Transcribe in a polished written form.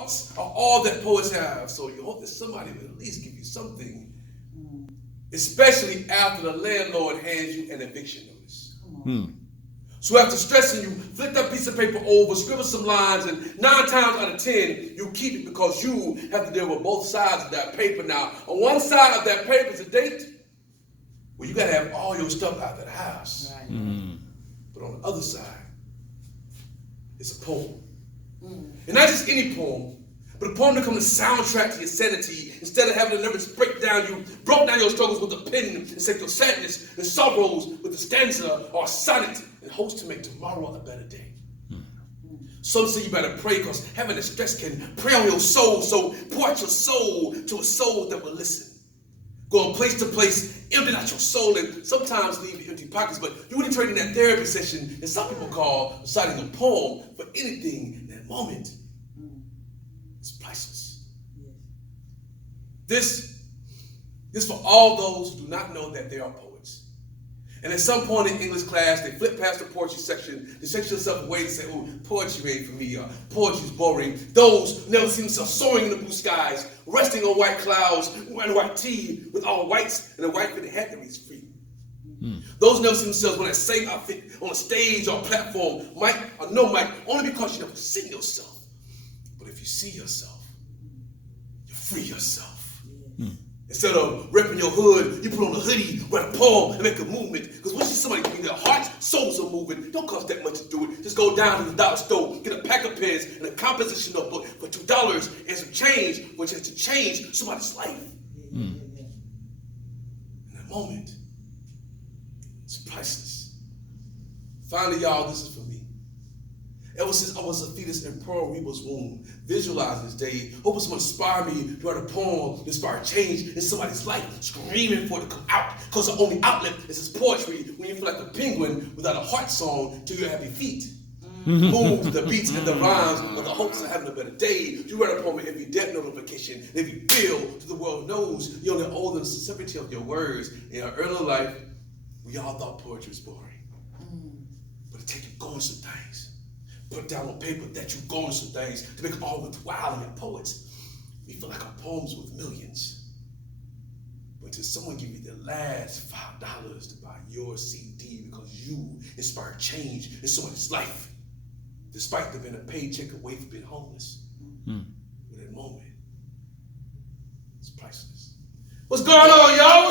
thoughts are all that poets have. So you hope that somebody will at least give you something, especially after the landlord hands you an eviction notice. So after stressing you, flip that piece of paper over, scribble some lines, and 9 times out of 10, you keep it because you have to deal with both sides of that paper. Now, on one side of that paper is a date where you got to have all your stuff out of the house. Right. But on the other side, it's a poem. And not just any poem, but a poem that becomes a soundtrack to your sanity. Instead of having the nervous breakdown, you broke down your struggles with a pen and said your sadness and sorrows with a stanza or a sonnet in hopes to make tomorrow a better day. Some say you better pray because having the stress can prey on your soul. So pour out your soul to a soul that will listen. Going place to place, emptying out your soul, and sometimes leave empty pockets. But you wouldn't trade in that therapy session that some people call reciting a poem for anything in that moment. It's priceless. This for all those who do not know that they are poets. And at some point in English class, they flip past the poetry section, they section yourself away and say, oh, poetry ain't for me, or poetry is boring. Those who never see themselves soaring in the blue skies, resting on white clouds, wearing white tee with all whites and a white fitted hat that reads free. Those who never see themselves on that same outfit on a stage or a platform, mic or no mic, only because you never see yourself. But if you see yourself, you free yourself. Instead of repping your hood, you put on a hoodie, write a poem, and make a movement. Because once you see somebody giving their hearts, souls are moving, don't cost that much to do it. Just go down to the dollar store, get a pack of pens and a composition notebook for $2 and some change, which has to change somebody's life. In that moment, it's priceless. Finally, y'all, this is for me. Ever since I was a fetus in Pearl Reba's womb, visualizing this day, hoping someone inspire me to write a poem to inspire change in somebody's life, screaming for it to come out. Because the only outlet is this poetry when you feel like a penguin without a heart song to your happy feet. Move the beats and the rhymes with the hopes of having a better day. You write a poem with every death notification, and every bill to the world knows you're only older than the sincerity of your words. In our early life, we all thought poetry was boring. But it takes you going some things. Put down on paper that you're going some things to make it all worthwhile in your poets. We feel like our poems worth millions. But until someone give you the last $5 to buy your CD because you inspired change in someone's life, despite them being a paycheck away from being homeless. With that moment, it's priceless. What's going on, y'all?